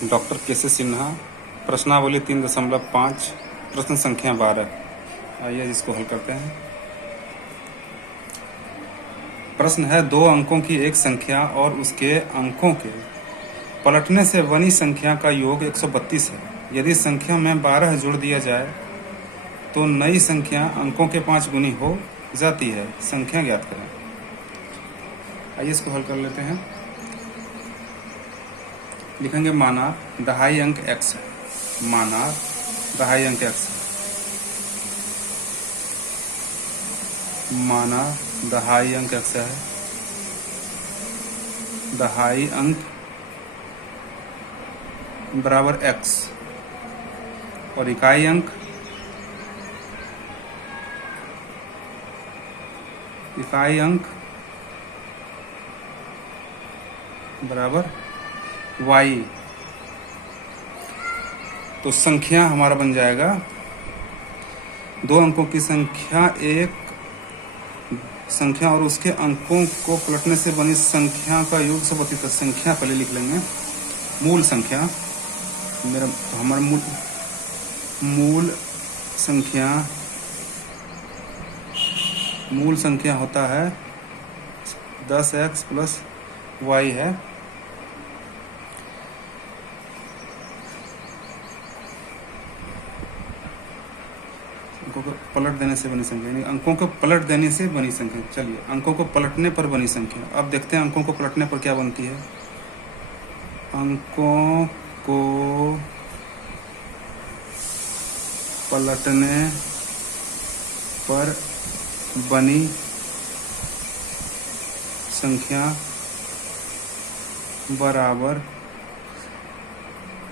Doctor के सिन्हा, प्रश्नावली 3.5, प्रश्न संख्या 12। आइए इसको हल करते हैं। प्रश्न है, 2 अंकों की एक संख्या और उसके अंकों के पलटने से बनी संख्या का योग 132 है। यदि संख्या में 12 जोड़ दिया जाए तो नई संख्या अंकों के 5 गुनी हो जाती है। संख्या ज्ञात करें। आइए इसको हल कर लेते हैं। लिखेंगे माना दहाई अंक x है। माना दहाई अंक x है। माना दहाई अंक x है। दहाई अंक बराबर x और इकाई अंक बराबर y। तो संख्या हमारा बन जाएगा 2 अंकों की संख्या, एक संख्या और उसके अंकों को पलटने से बनी संख्या का योग 132। संख्या पहले लिख लेंगे। मूल संख्या हमारा मूल संख्या होता है 10x प्लस y है। अंकों को पलट देने से बनी संख्या, यानी अंकों को पलट देने से बनी संख्या। चलिए, अंकों को पलटने पर बनी संख्या। अब देखते हैं अंकों को पलटने पर क्या बनती है। अंकों को पलटने पर बनी संख्या बराबर,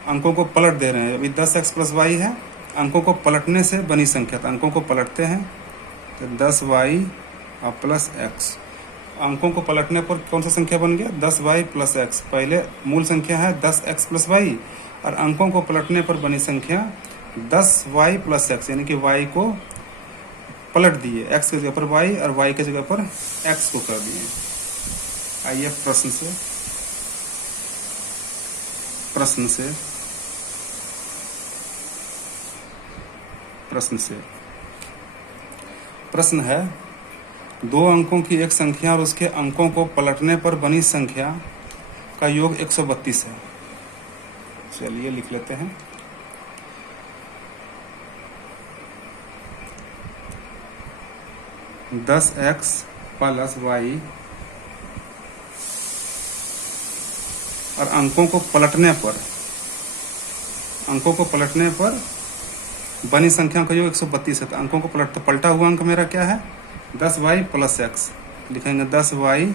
अंकों को पलट दे रहे हैं। अभी 10x प्लस y है, अंकों को पलटने से बनी संख्या। तो अंकों को पलटते हैं तो 10y और प्लस x। अंकों को पलटने पर कौन सा संख्या बन गया? 10y plus x। पहले मूल संख्या है 10x प्लस y और अंकों को पलटने पर बनी संख्या 10y प्लस x, यानी कि y को पलट दिए। x की जगह पर y और y की जगह पर x को कर दिए। आइए प्रश्न है, 2 अंकों की एक संख्या और उसके अंकों को पलटने पर बनी संख्या का योग 132 है। चलिए लिख लेते हैं। दस एक्स प्लस वाई और अंकों को पलटने पर बनी संख्या का योग 132 है। तो अंकों को पलटा हुआ अंक मेरा क्या है? 10y plus x. लिखेंगे 10y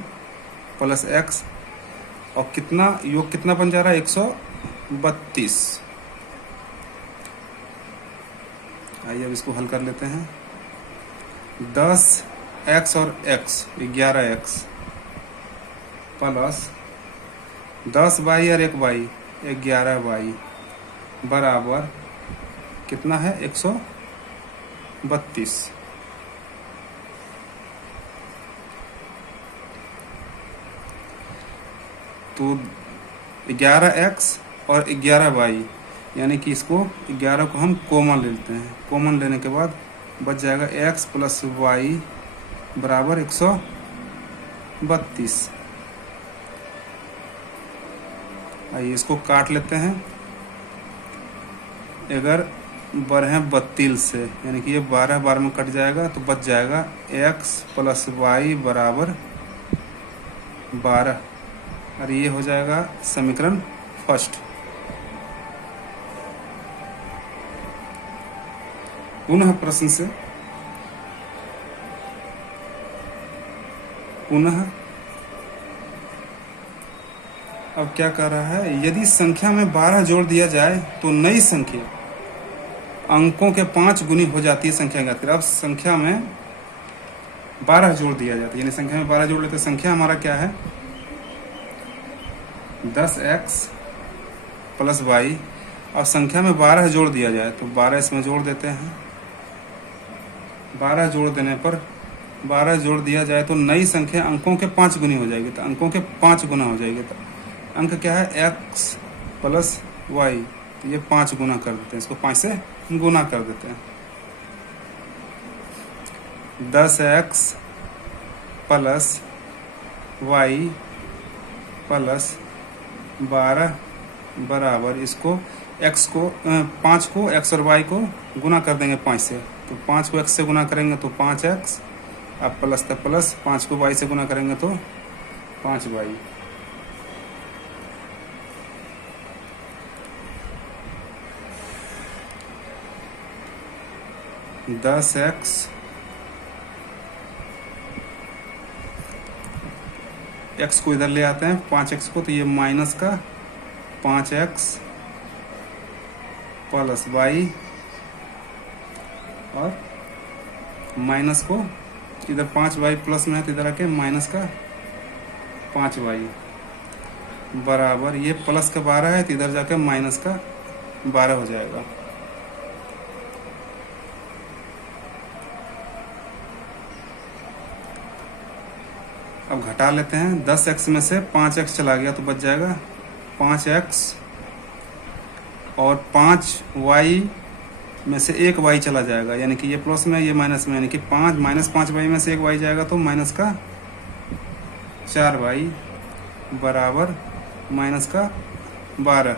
प्लस एक्स और योग कितना बन जा रहा है? 132। आइए अब इसको हल कर लेते हैं। 10x और x 11x प्लस 10y और 1y 11y बराबर कितना है? 132। तो 11x और 11y, यानी कि इसको 11 को हम कॉमन लेते हैं। कॉमन लेने के बाद बच जाएगा x प्लस y बराबर 132। आइए इसको काट लेते हैं। अगर बढ़े 32 से, यानी कि ये 12 में कट जाएगा तो बच जाएगा x प्लस y बराबर 12 और ये हो जाएगा समीकरण फर्स्ट। पुनः अब क्या कर रहा है? यदि संख्या में 12 जोड़ दिया जाए तो नई संख्या अंकों के 5 गुनी हो जाती है। संख्या ज्ञात करें। अब संख्या में 12 जोड़ दिया जाता है, यानी संख्या में 12 जोड़ लेते हैं। संख्या हमारा क्या है? 10x plus y। अब संख्या में 12 जोड़ दिया जाए तो 12 इसमें जोड़ देते हैं। 12 जोड़ देने पर 12 जोड़ दिया जाए तो नई संख्या अंकों के 5 गुनी हो जाएगी। तो अंकों के 5 गुना हो जाएगी। तो अंक क्या है? x प्लस वाई, तो ये 5 गुना कर देते हैं, इसको 5 से गुना कर देते हैं। 10x प्लस वाई प्लस 12 बराबर, इसको x को 5 को x और y को गुना कर देंगे 5 से, तो 5 को x से गुना करेंगे तो 5x, अब प्लस तक प्लस, 5 को y से गुना करेंगे तो 5y। दस एक्स को इधर ले आते हैं 5x को, तो ये माइनस का 5x प्लस वाई, और माइनस को इधर 5y प्लस में है तो इधर आके माइनस का 5y बराबर, ये प्लस का 12 है तो इधर जाके माइनस का 12 हो जाएगा। अब घटा लेते हैं, 10x में से 5x चला गया तो बच जाएगा 5x, और 5y में से एक y चला जाएगा, यानी कि ये प्लस में ये माइनस में, यानी कि 5 माइनस 5y में से एक y जाएगा तो माइनस का 4y बराबर माइनस का 12,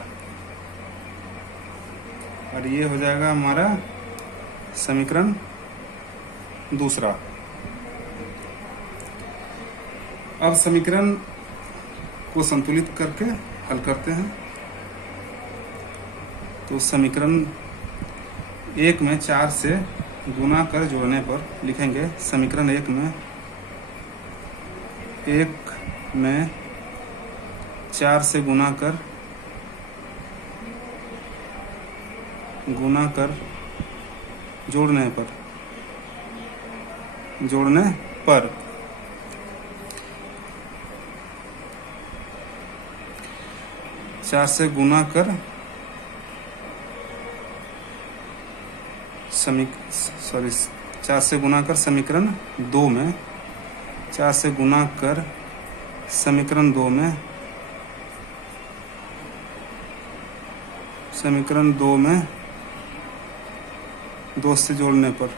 और ये हो जाएगा हमारा समीकरण दूसरा। अब समीकरण को संतुलित करके हल करते हैं, तो समीकरण 1 में 4 से गुना कर जोड़ने पर लिखेंगे, समीकरण 1 में 4 से गुना कर जोड़ने पर 4 से गुना कर समीकरण 2 में, 4 से गुना कर समीकरण 2 में, समीकरण 2 में 2 से जोड़ने पर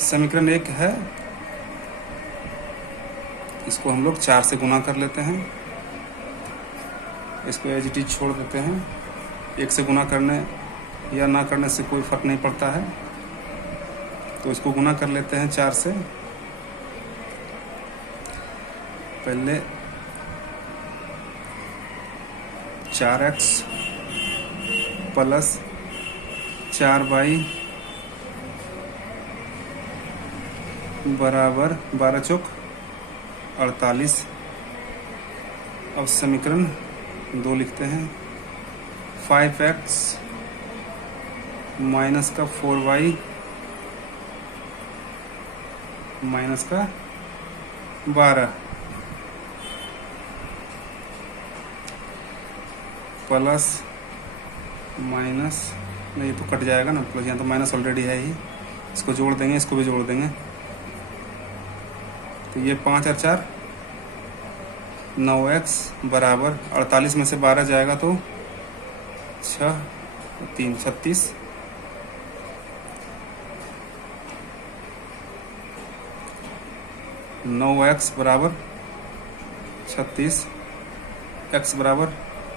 समीकरण 1 है, इसको हम लोग 4 से गुना कर लेते हैं, इसको एज इट इज छोड़ देते हैं, 1 से गुना करने या ना करने से कोई फर्क नहीं पड़ता है, तो इसको गुना कर लेते हैं 4 से। पहले 4x प्लस 4y बराबर 12 चौक 48। अब समीकरण 2 लिखते हैं, 5x माइनस का 4y माइनस का 12 प्लस माइनस, नहीं तो कट जाएगा ना, प्लस यहाँ तो माइनस ऑलरेडी है ही, इसको जोड़ देंगे, इसको भी जोड़ देंगे, तो ये 5 और 4 9x बराबर 48 में से 12 जाएगा तो 6 3 36, 9x बराबर 36, x बराबर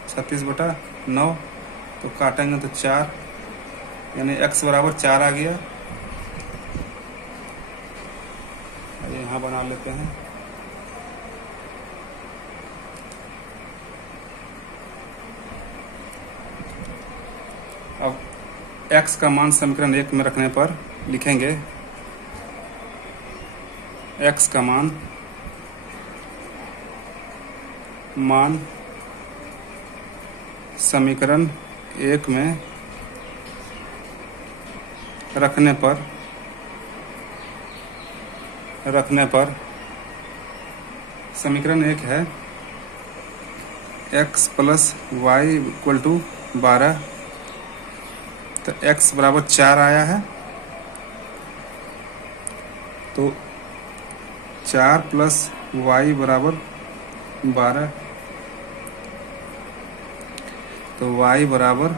36/9, तो काटेंगे तो 4, यानी x बराबर 4 आ गया। यहाँ बना लेते हैं, अब x का मान समीकरण 1 में रखने पर लिखेंगे, x का मान समीकरण 1 में रखने पर समीकरण 1 है x plus Y equal to 12, तो x बराबर 4 आया है, तो 4 प्लस वाई बराबर 12, तो y बराबर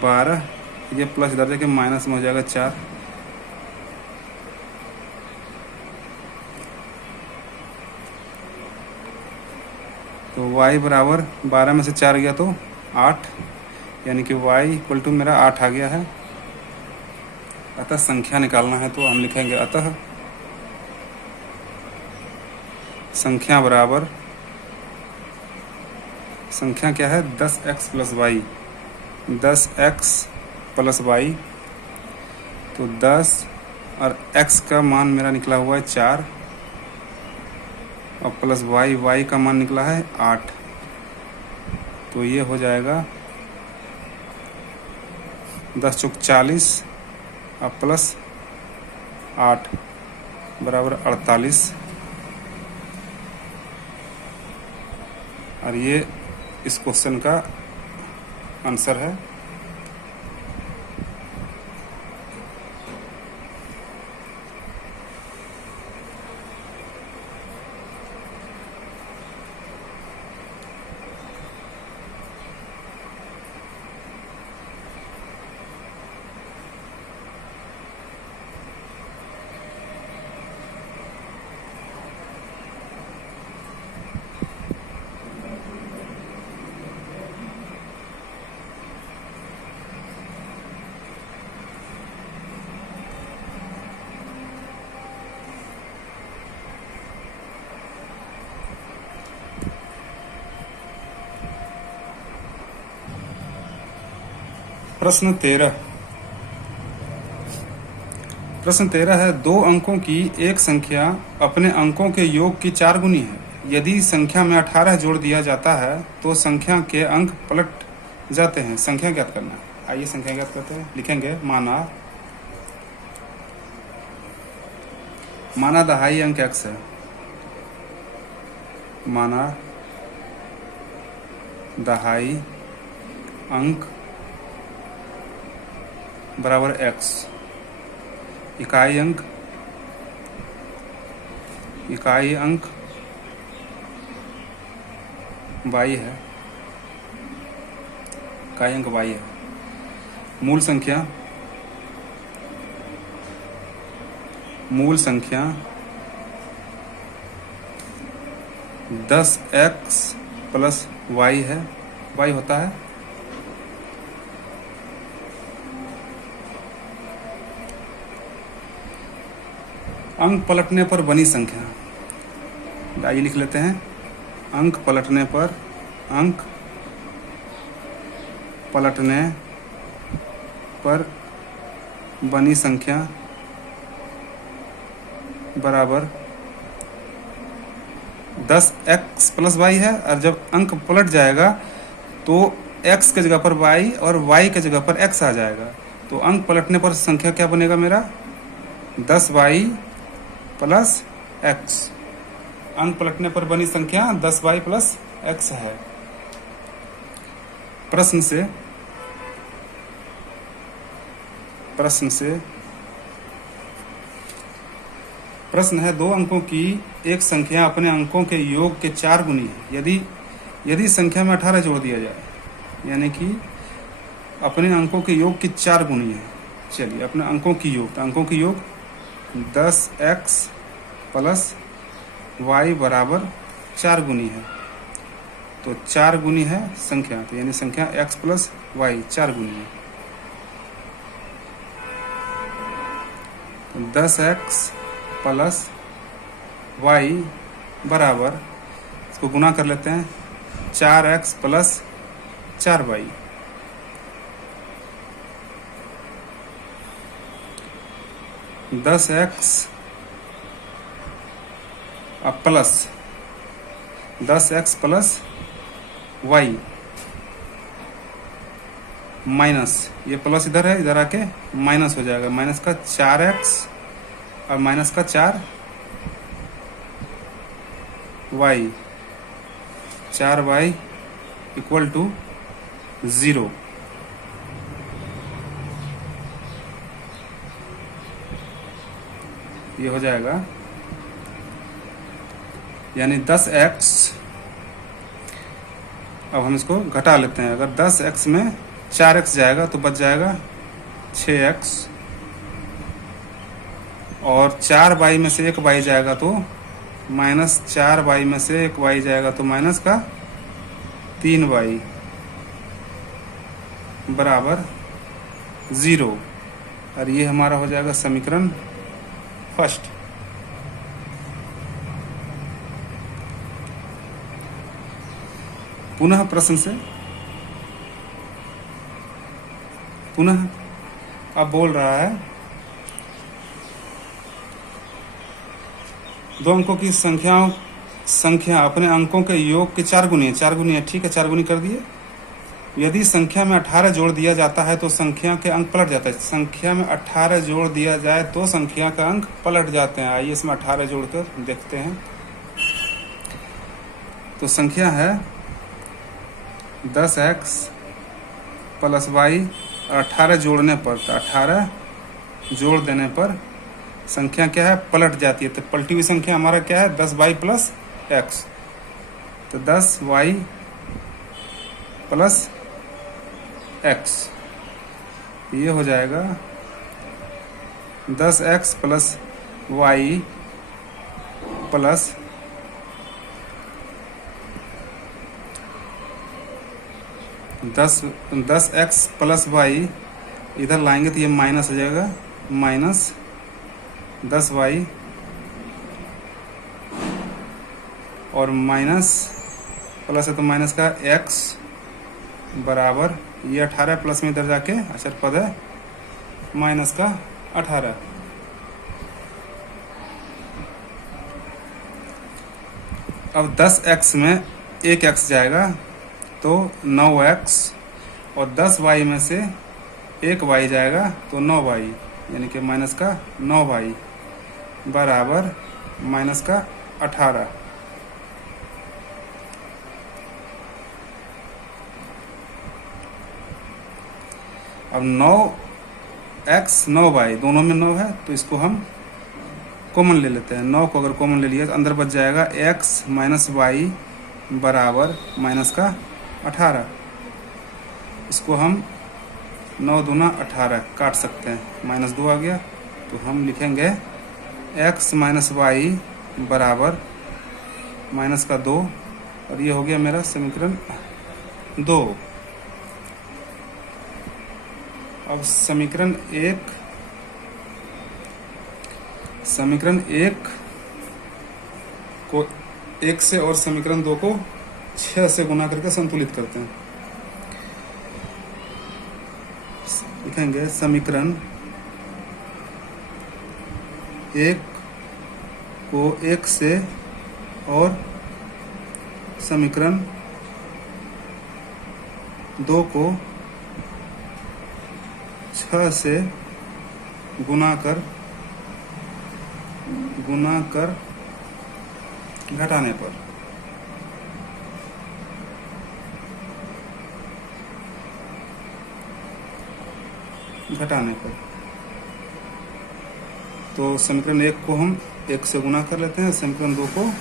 12, ये प्लस इधर देखिए माइनस में हो जाएगा 4, तो y बराबर 12 में से 4 गया तो 8, यानी कि y इक्वल टू मेरा 8 आ गया है। अतः संख्या निकालना है तो हम लिखेंगे अतः संख्या बराबर, संख्या क्या है 10x plus Y, 10x plus Y, तो 10 और x का मान मेरा निकला हुआ है 4 और प्लस y का मान निकला है 8, तो ये हो जाएगा 10 चौक 40 और प्लस 8 बराबर 48, और ये इस क्वेश्चन का आंसर है। प्रश्न 13, प्रश्न 13 है, 2 अंकों की एक संख्या अपने अंकों के योग की 4 गुनी है। यदि संख्या में 18 जोड़ दिया जाता है तो संख्या के अंक पलट जाते हैं। संख्या ज्ञात करना है। आइए संख्या ज्ञात करते हैं। लिखेंगे माना दहाई अंक x है, माना दहाई अंक बराबर x, इकाई अंक y है, इकाई अंक y है। मूल संख्या 10x प्लस y है, y होता है अंक पलटने पर बनी संख्या। आइए लिख लेते हैं, अंक पलटने पर बनी संख्या बराबर 10x प्लस y है, और जब अंक पलट जाएगा तो x के जगह पर y और y के जगह पर x आ जाएगा। तो अंक पलटने पर संख्या क्या बनेगा मेरा 10y प्लस x। अंक पलटने पर बनी संख्या 10y प्लस x है। प्रश्न है, 2 अंकों की एक संख्या अपने अंकों के योग के 4 गुनी है। यदि संख्या में 18 जोड़ दिया जाए, यानी कि अपने अंकों के योग की 4 गुनी है। चलिए अपने अंकों की योग, तो अंकों की योग 10x प्लस y बराबर 4 गुनी है, तो 4 गुनी है संख्या, तो यानी संख्या x प्लस y 4 गुनी है। तो 10x प्लस y बराबर, इसको गुना कर लेते हैं, 4x प्लस 4y। दस एक्स प्लस वाई माइनस, ये प्लस इधर है, इधर आके माइनस हो जाएगा, माइनस का 4x और माइनस का 4y, 4y इक्वल टू 0। ये हो जाएगा यानी 10x। अब हम इसको घटा लेते हैं। अगर 10x में 4x जाएगा तो बच जाएगा 6x, और 4y में से 1y जाएगा तो -4y में से 1y जाएगा तो माइनस का 3y बराबर 0। और ये हमारा हो जाएगा समीकरण फर्स्ट। पुनः प्रश्न से पुनः अब बोल रहा है दो अंकों की संख्या अपने अंकों के योग के 4 गुनी है। 4 गुनी है, ठीक है, 4 गुनी कर दिए। यदि संख्या में 18 जोड़ दिया जाता है तो संख्या के अंक पलट जाता है। संख्या में 18 जोड़ दिया जाए तो संख्या का अंक पलट जाते हैं। आइए इसमें 18 जोड़कर देखते हैं। तो संख्या है 10x प्लस वाई, 18 जोड़ने पर, तो 18 जोड़ देने पर संख्या क्या है, पलट जाती है। तो पलटी हुई संख्या हमारा क्या है, 10y प्लस एक्स। तो 10y प्लस एक्स, ये हो जाएगा 10x plus Y plus 10x plus Y, इधर लाएंगे तो ये माइनस हो जाएगा, माइनस 10y और माइनस प्लस है तो माइनस का x बराबर, ये 18 प्लस में इधर जाके अक्षर पद है माइनस का 18। अब 10x में 1x जाएगा तो 9x, और 10y में से 1y जाएगा तो 9y, यानी कि माइनस का 9y बराबर माइनस का 18। अब 9x 9y दोनों में 9 है तो इसको हम कॉमन ले लेते हैं। 9 को अगर कॉमन ले लिया तो अंदर बच जाएगा x माइनस वाई बराबर माइनस का 18। इसको हम 9 दूना 18 काट सकते हैं, माइनस 2 आ गया तो हम लिखेंगे x माइनस वाई बराबर माइनस का 2, और ये हो गया मेरा समीकरण 2। अब समीकरण एक को 1 से और समीकरण 2 को 6 से गुना करके संतुलित करते हैं। लिखेंगे समीकरण 1 को 1 से और समीकरण 2 को 6 से गुना कर घटाने पर तो समीकरण 1 को हम 1 से गुना कर लेते हैं, समीकरण 2 को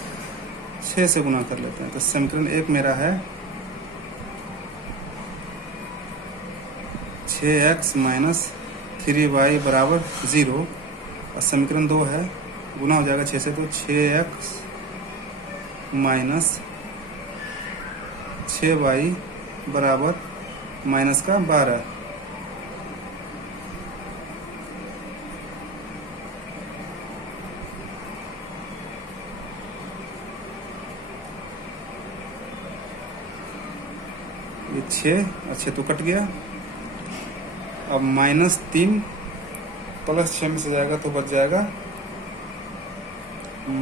6 से गुना कर लेते हैं। तो समीकरण 1 मेरा है 6x माइनस 3y बराबर 0, और समीकरण 2 है, गुना हो जाएगा 6 से तो 6x माइनस 6y बराबर माइनस का 12। ये 6 अच्छे तो कट गया। अब -3 प्लस 6 में से जाएगा तो बच जाएगा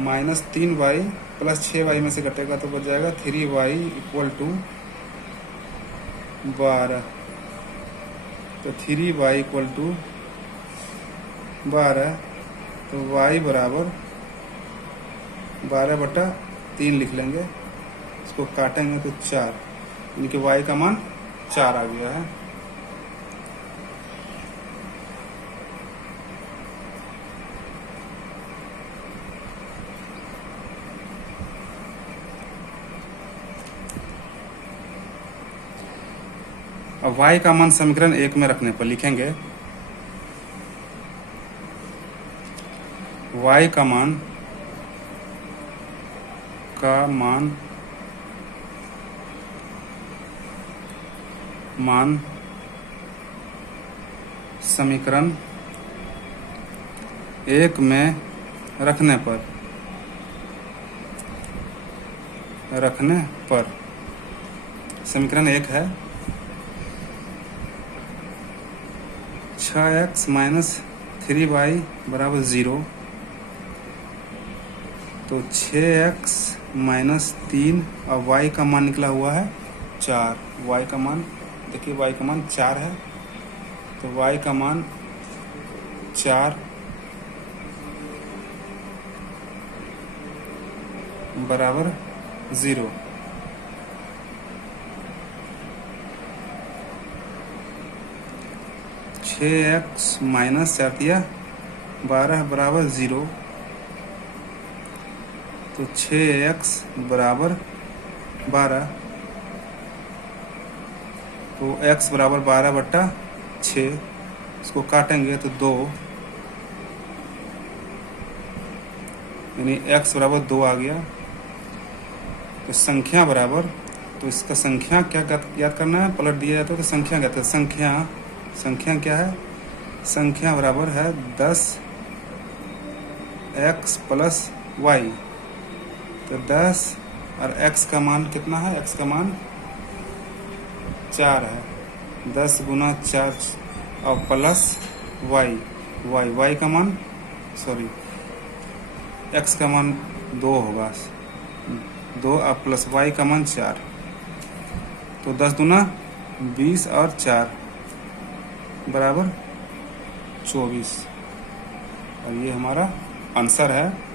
-3y प्लस 6y में से कटेगा तो बच जाएगा 3y इक्वल टू 12। तो 3y इक्वल टू 12, तो y बराबर 12/3 लिख लेंगे। इसको काटेंगे तो 4, यानी कि y का मान 4 आ गया है। अब y का मान समीकरण 1 में रखने पर लिखेंगे y का मान समीकरण 1 में रखने पर समीकरण 1 है 6x - 3y बराबर 0। तो 6x - 3 और y का मान निकला हुआ है 4। y का मान देखिए, y का मान 4 है, तो y का मान 4 बराबर 0। (6x - 4 12 बराबर 0। तो 6x बराबर 12, तो x बराबर 12/6, इसको काटेंगे तो 2, यानी x बराबर 2 आ गया। तो संख्या बराबर, तो इसका संख्या क्या याद करना है, पलट दिया जाता है तो संख्या कहते हैं। संख्या क्या है, संख्या बराबर है 10x + y। तो 10 और x का मान कितना है, x का मान 4 है, 10 × 4 और प्लस y का मान x का मान 2 होगा, 2 और प्लस y का मान 4। तो 10 दूना 20 और 4 बराबर 24, और ये हमारा आंसर है।